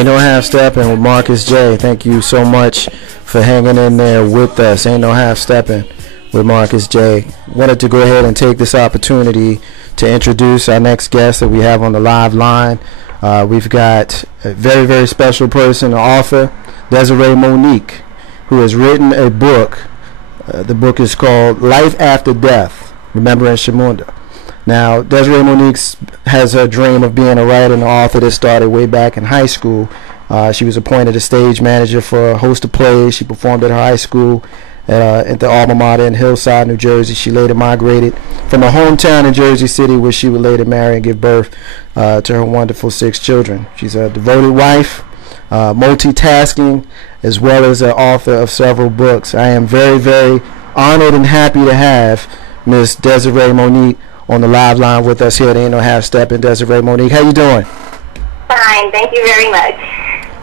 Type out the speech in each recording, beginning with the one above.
Ain't No Half Steppin' with Marcus J. Thank you so much for hanging in there with us. Ain't No Half Steppin' with Marcus J. Wanted to go ahead and take this opportunity to introduce our next guest that we have on the live line. We've got a very, very special person, an author, Desiree Monique, who has written a book. The book is called Life After Death, Remembering Shamunda. Now, Desiree Monique has her dream of being a writer and author that started way back in high school. She was appointed a stage manager for a host of plays. She performed at her high school at the alma mater in Hillside, New Jersey. She later migrated from her hometown in Jersey City, where she would later marry and give birth to her wonderful 6 children. She's a devoted wife, multitasking, as well as an author of several books. I am very, very honored and happy to have Miss Desiree Monique on the live line with us here at Ain't No Half Steppin'. Desiree Monique, how you doing? Fine, thank you very much.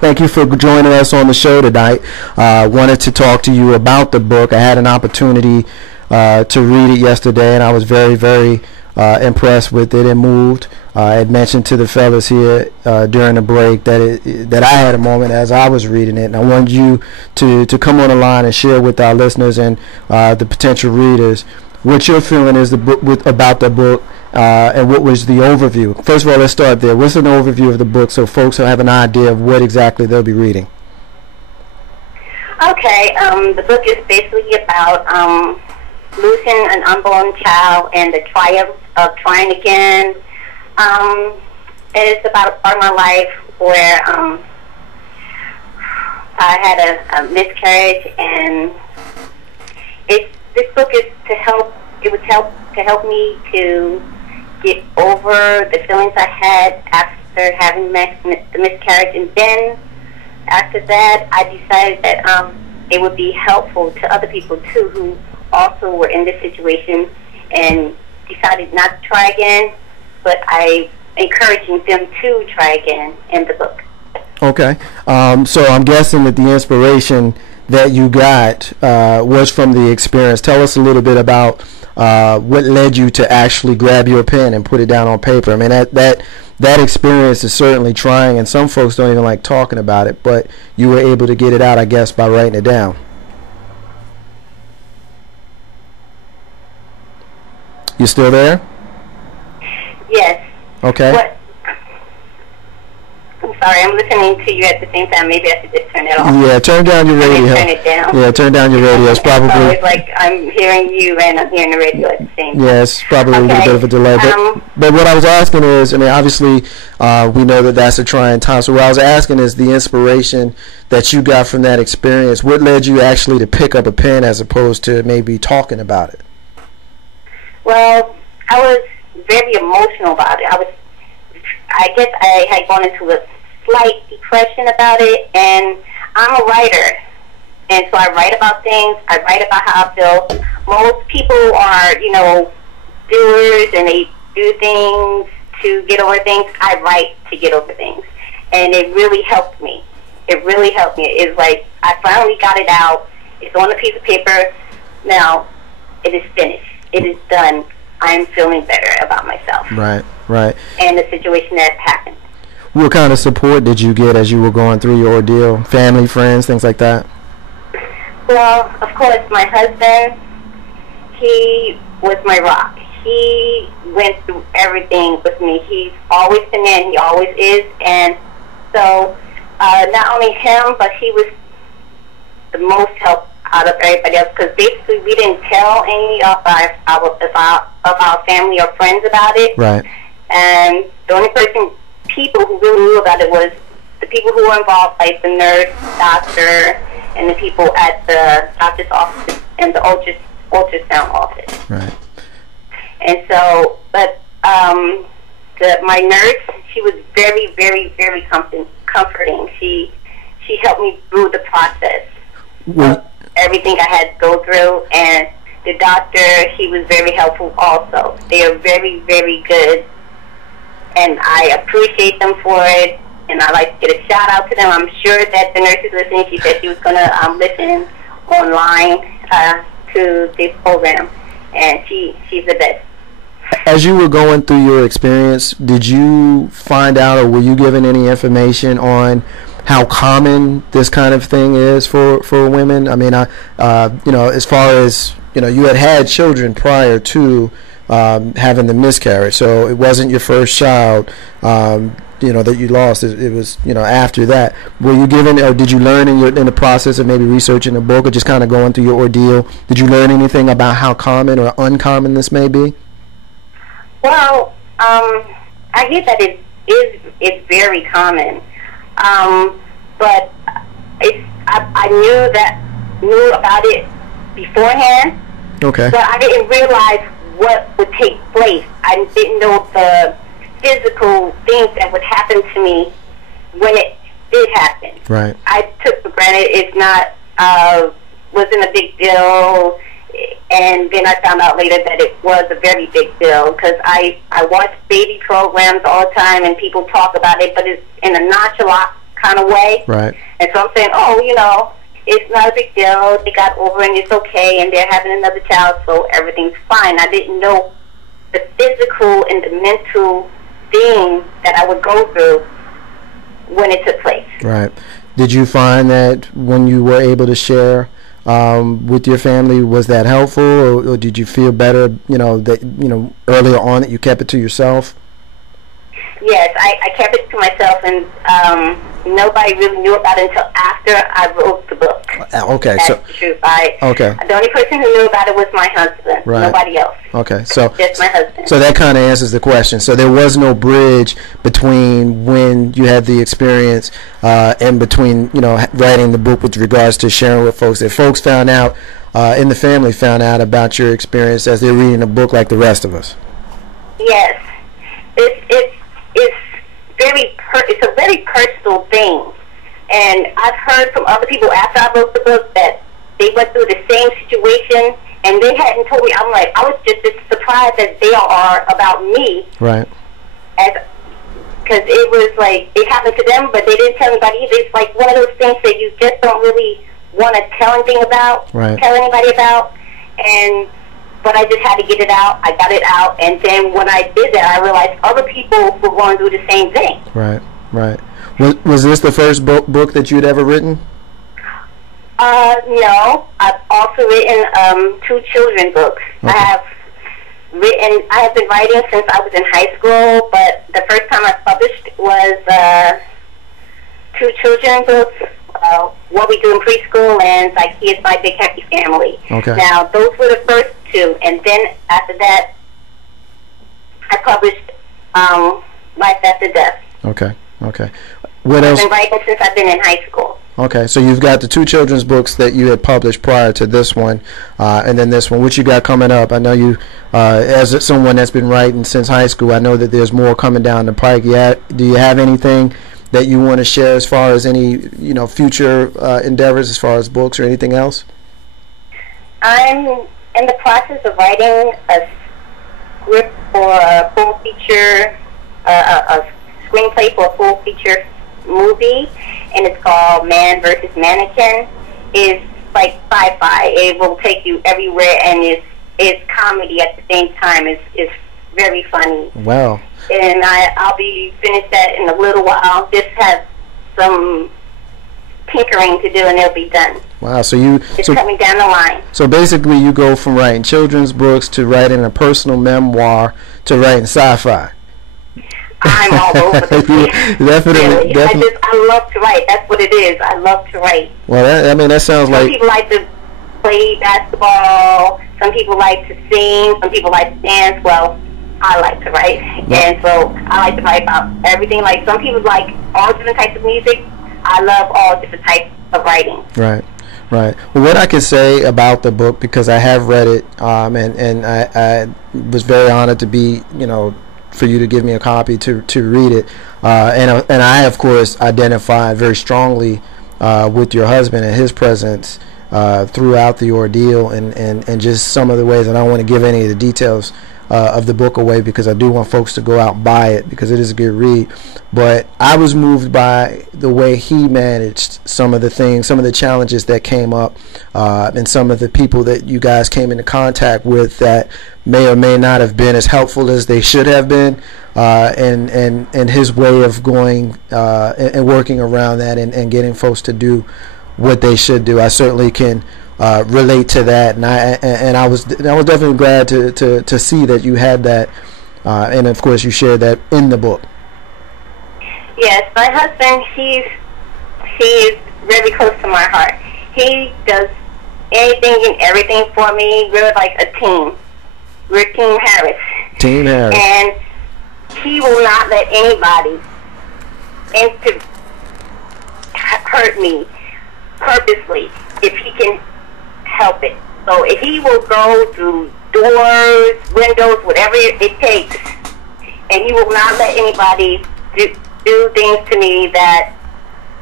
Thank you for joining us on the show tonight. Wanted to talk to you about the book. I had an opportunity to read it yesterday, and I was very, very impressed with it and moved. I had mentioned to the fellas here during the break that I had a moment as I was reading it, and I wanted you to come on the line and share with our listeners and the potential readers what your feeling is about the book, and what was the overview. First of all, let's start there. What's an overview of the book so folks will have an idea of what exactly they'll be reading? Okay, the book is basically about losing an unborn child and the triumph of trying again. It's about a part of my life where I had a miscarriage, and this book is to help. It would help me to get over the feelings I had after having the miscarriage, and then after that, I decided that it would be helpful to other people too who also were in this situation and decided not to try again. But I encouraging them to try again in the book. Okay, so I'm guessing that the inspiration that you got was from the experience. Tell us a little bit about what led you to actually grab your pen and put it down on paper. I mean, that experience is certainly trying, and some folks don't even like talking about it, but you were able to get it out, I guess, by writing it down. You still there? Yes. Okay. What? I'm sorry, I'm listening to you at the same time. Maybe I should just turn it off. Yeah, turn down your radio. Turn it down. Yeah, turn down your radio. It's probably... So it's like I'm hearing you and I'm hearing the radio at the same time. Yeah, it's probably a little bit of a delay. But what I was asking is, I mean, obviously we know that that's a trying time. So what I was asking is the inspiration that you got from that experience. What led you actually to pick up a pen as opposed to maybe talking about it? Well, I was very emotional about it. I guess I had gone into a slight depression about it, and I'm a writer, and so I write about things. I write about how I feel. Most people are, doers, and they do things to get over things. I write to get over things, and it really helped me. It really helped me. It's like I finally got it out. It's on a piece of paper. Now it is finished. It is done. I'm feeling better about myself. Right, right. And the situation that happened. What kind of support did you get as you were going through your ordeal? Family, friends, things like that? Well, of course, my husband, he was my rock. He went through everything with me. He's always been there, and he always is. And so not only him, but he was the most help out of everybody else, because basically we didn't tell any of our family or friends about it. Right. And the only people who really knew about it was the people who were involved, like the nurse, doctor, and the people at the doctor's office and the ultrasound office. Right. And so, but my nurse, she was very, very, very comforting. She helped me through the process. Of everything I had to go through, and the doctor, he was very helpful also. They are very, very good, and I appreciate them for it, and I like to get a shout out to them. I'm sure that the nurse is listening. She said she was going to listen online to this program, and she's the best. As you were going through your experience, did you find out, or were you given any information on how common this kind of thing is for women? I mean, as far as, you had children prior to having the miscarriage, so it wasn't your first child, that you lost. It was, after that. Were you given, or did you learn in the process of maybe researching the book, or just kind of going through your ordeal? Did you learn anything about how common or uncommon this may be? Well, I hear that it's very common, but I knew about it beforehand. Okay. But I didn't realize what would take place. I didn't know the physical things that would happen to me when it did happen. Right. I took for granted it's not wasn't a big deal. And then I found out later that it was a very big deal, because I watch baby programs all the time and people talk about it, but it's in a nonchalant kind of way. Right. And so I'm saying, it's not a big deal. They got over and it's okay, and they're having another child, so everything's fine. I didn't know the physical and the mental thing that I would go through when it took place. Right. Did you find that when you were able to share with your family, was that helpful, or did you feel better, that earlier on that you kept it to yourself? Yes, I kept it to myself, and nobody really knew about it until after I wrote the book. Okay, That's so the truth. okay. The only person who knew about it was my husband. Right. Nobody else. Okay, so just my husband. So that kind of answers the question. So there was no bridge between when you had the experience and between writing the book with regards to sharing with folks. If folks found out, in the family found out about your experience as they're reading a book like the rest of us. Yes, it's a very personal thing, and I've heard from other people after I wrote the book that they went through the same situation and they hadn't told me. I was just as surprised as they are about me. Right. Because it was like it happened to them, but they didn't tell anybody either. It's like one of those things that you just don't really want to tell anything about, right. Tell anybody about, but I just had to get it out. I got it out, and then when I did that, I realized other people were going through the same thing. Right, right. Was this the first book that you'd ever written? No. I've also written 2 children's books. Okay. I have been writing since I was in high school, but the first time I published was 2 children's books. What We Do in Preschool and Zykea's My Big Happy Family. Okay. Now, those were the first 2, and then after that, I published Life After Death. Okay, okay. What else? I've been writing since I've been in high school. Okay, so you've got the 2 children's books that you had published prior to this one, and then this one. What you got coming up? I know you, as someone that's been writing since high school, I know that there's more coming down the pike. Do you have anything that you want to share as far as any future endeavors as far as books or anything else? I'm in the process of writing a script for a full feature, a screenplay for a full feature movie, and it's called Man versus Mannequin. It's like sci-fi. It will take you everywhere, and it's comedy at the same time. It's very funny. Wow. And I'll be finished that in a little while. Just have some tinkering to do, and it'll be done. Wow, it's coming down the line. So basically you go from writing children's books to writing a personal memoir to writing sci-fi. I'm all over the place. Definitely. I love to write. That's what it is. I love to write. Well, that sounds like... Some people like to play basketball. Some people like to sing. Some people like to dance. Well, I like to write. And so I like to write about everything. Like some people like all different types of music. I love all different types of writing. Right. Right. Well, what I can say about the book, because I have read it, and I was very honored to be, for you to give me a copy to read it, and I of course identified very strongly with your husband and his presence throughout the ordeal, and just some of the ways, and I don't want to give any of the details of the book away, because I do want folks to go out and buy it, because it is a good read. But I was moved by the way he managed some of the things, some of the challenges that came up, and some of the people that you guys came into contact with that may or may not have been as helpful as they should have been, and his way of going and working around that, and getting folks to do what they should do. I certainly can relate to that, and I was definitely glad to see that you had that, and of course you shared that in the book. Yes, my husband, he's very close to my heart. He does anything and everything for me. We're like a team. We're Team Harris. Team Harris. And he will not let anybody hurt me purposely if he can help it. So if he will go through doors, windows, whatever it takes, and he will not let anybody do things to me that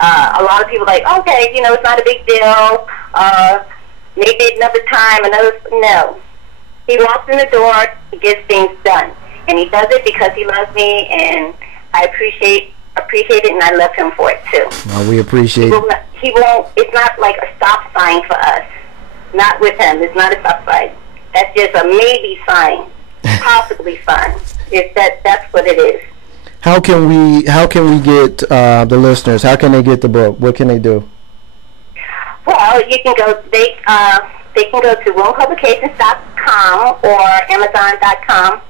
a lot of people are like, okay, you know, it's not a big deal. Maybe another time, no. He walks in the door, he gets things done, and he does it because he loves me, and I appreciate it, and I love him for it too. Well, we appreciate it. He won't. It's not like a stop sign for us. Not with him. It's not a stop sign. That's just a maybe sign, possibly sign. That's what it is. How can we get the listeners? How can they get the book? What can they do? Well, you can go. They can go to wombpublications.com or Amazon.com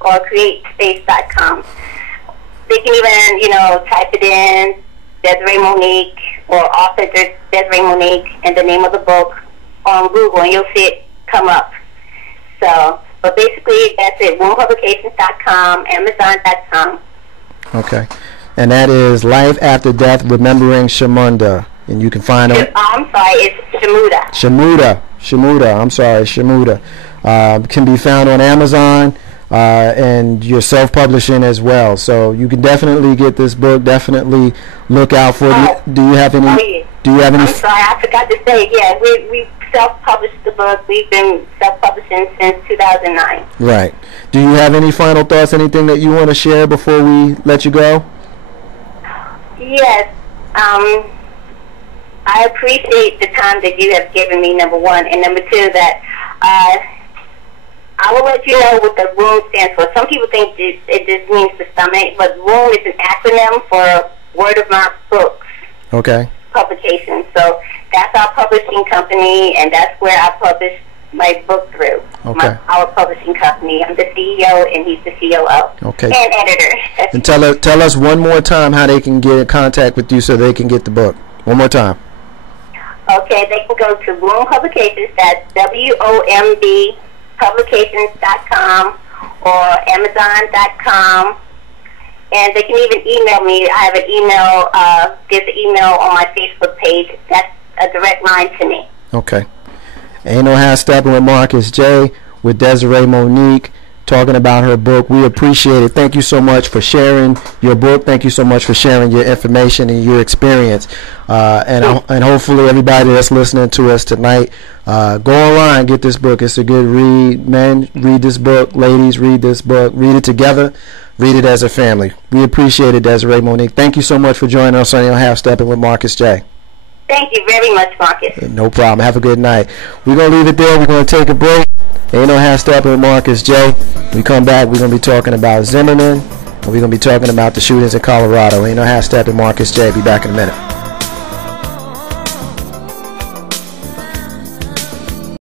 or CreateSpace.com. They can even, type it in, Desiree Monique, or author Desiree Monique, and the name of the book on Google, and you'll see it come up. So, but basically, that's it. wombpublications.com, Amazon.com. Okay. And that is Life After Death, Remembering Shamunda. And you can find them. I'm sorry, it's Shamuda. Shamuda. I'm sorry, Shamuda. Can be found on Amazon, and you're self-publishing as well. So you can definitely get this book. Definitely look out for it. Do you have any? Yeah. Do you have any? I'm sorry, I forgot to say. Yeah, we self-published the book. We've been self-publishing since 2009. Right. Do you have any final thoughts? Anything that you want to share before we let you go? Yes. I appreciate the time that you have given me, number one, and number two, that I will let you know what the WOUM stands for. Some people think it just means the stomach, but WOUM is an acronym for Word of Mouth Books. Okay. Publication. So that's our publishing company, and that's where I publish my book through. Okay. Our publishing company. I'm the CEO, and he's the COO. Okay. And editor. And tell us one more time how they can get in contact with you so they can get the book. One more time. Okay, they can go to WOUM Publications, that's WOMB Publications.com or Amazon.com, and they can even email me. I have an email, there's an email on my Facebook page. That's a direct line to me. Okay. Ain't No Half Steppin' with Marcus J. with Desiree Monique, talking about her book. We appreciate it. Thank you so much for sharing your book. Thank you so much for sharing your information and your experience. And hopefully everybody that's listening to us tonight, go online, get this book. It's a good read. Men, read this book. Ladies, read this book. Read it together. Read it as a family. We appreciate it, Desiree Monique. Thank you so much for joining us on Your Half Steppin' with Marcus J. Thank you very much, Marcus. No problem. Have a good night. We're going to leave it there. We're going to take a break. Ain't No Half Steppin' with Marcus J. When we come back, we're going to be talking about Zimmerman, and we're going to be talking about the shootings in Colorado. Ain't No Half Steppin' Marcus J. Be back in a minute.